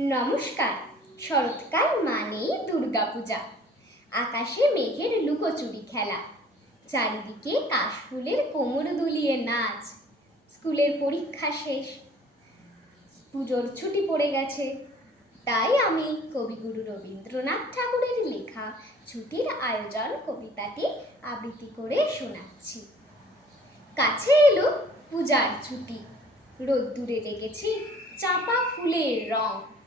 নমস্কার। শরৎকাল মানেই দুর্গাপূজা। আকাশে মেঘের লুকোচুরি খেলা। চারিদিকে কাশফুলের কোমর দুলিয়ে নাচ। স্কুলের পরীক্ষা শেষ। পুজোর ছুটি পড়ে গেছে। তাই আমি কবিগুরু রবীন্দ্রনাথ ঠাকুরের লেখা ছুটির আয়োজন কবিতাটি আবৃত্তি করে শোনাচ্ছি। কাছে এলো পূজার ছুটি। রোদ্দুরে লেগেছে চাপা ফুলের রং।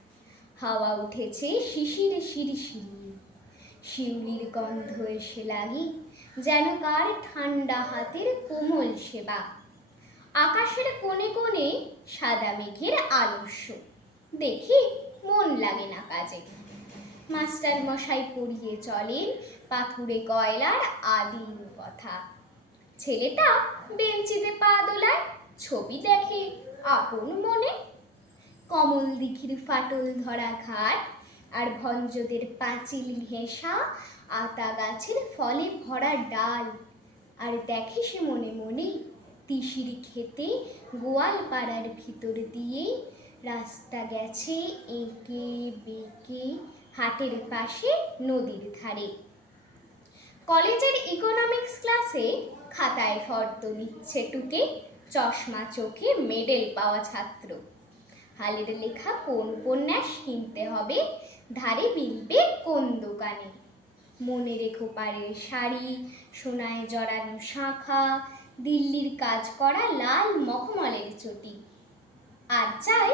হাওয়া উঠেছে শিশিরে শিরি শিরি শিউলির গন্ধ এসে লাগি যেন কার ঠান্ডা হাতের কোমল সেবা। আকাশের কোণে কোণে সাদা মেঘের আলস্য। দেখি মন লাগে না কাজে। মাস্টার মশাই পড়িয়ে চলেন পাথুরে কয়লার আদিম কথা। ছেলেটা বেঞ্চিতে পা দোলায়, ছবি দেখে আপন মনে কমল দিঘির ফাটল ধরা ঘাট, আর ভঞ্জদের পাঁচিল ঘেঁষা, আতা গাছের ফলে ভরা ডাল। আর দেখে সে মনে মনে, তিসির খেতে গোয়াল পাড়ার ভিতর দিয়ে রাস্তা গেছে এঁকে বেঁকে হাটের পাশে নদীর ধারে। কলেজের ইকোনমিক্স ক্লাসে খাতায় ফর্দ নিচ্ছে টুকে, চশমা চোখে মেডেল পাওয়া ছাত্র। হালের লেখা কোন উপন্যাস কিনতে হবে? ধারে বিলবে কোন দোকানে? মনে রেখো পাড়ের শাড়ি, সোনায় জড়ানো শাখা, দিল্লির কাজ করা লাল মখমলের চটি। আর চাই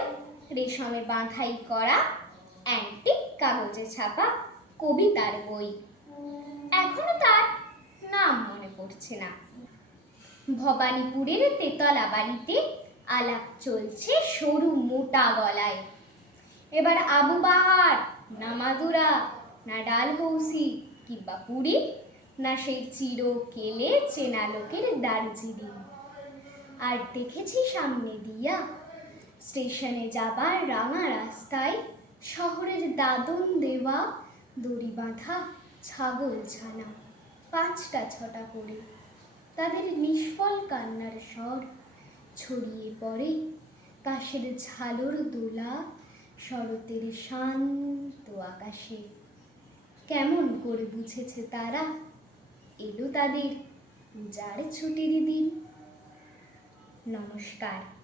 রেশমে বাঁধাই করা অ্যান্টিক কাগজে ছাপা কবিতার বই। এখনও তার নাম মনে পড়ছে না। ভবানীপুরের তেতলা বাড়িতে আলাপ চলছে সরু মোটা গলায়। এবার আবু বাহার, না মাদুরা, না ডালহৌসি, কিংবা পুরী, না সেই চির কেলে চেনা লোকের দার্জিলিং। আর দেখেছি সামনে দিয়া, স্টেশনে যাবার রাঙা রাস্তায় শহরের দাদন দেওয়া দড়ি বাঁধা ছাগল ছানা, পাঁচটা ছটা করে। তাদের নিষ্ফল কান্নার স্বর ছড়িয়ে পড়ে। কাশের ঝালর দোলা শরতের শান্ত আকাশে। কেমন করে বুঝেছে তারা? এলো তাদের, যার ছুটির দিন। নমস্কার।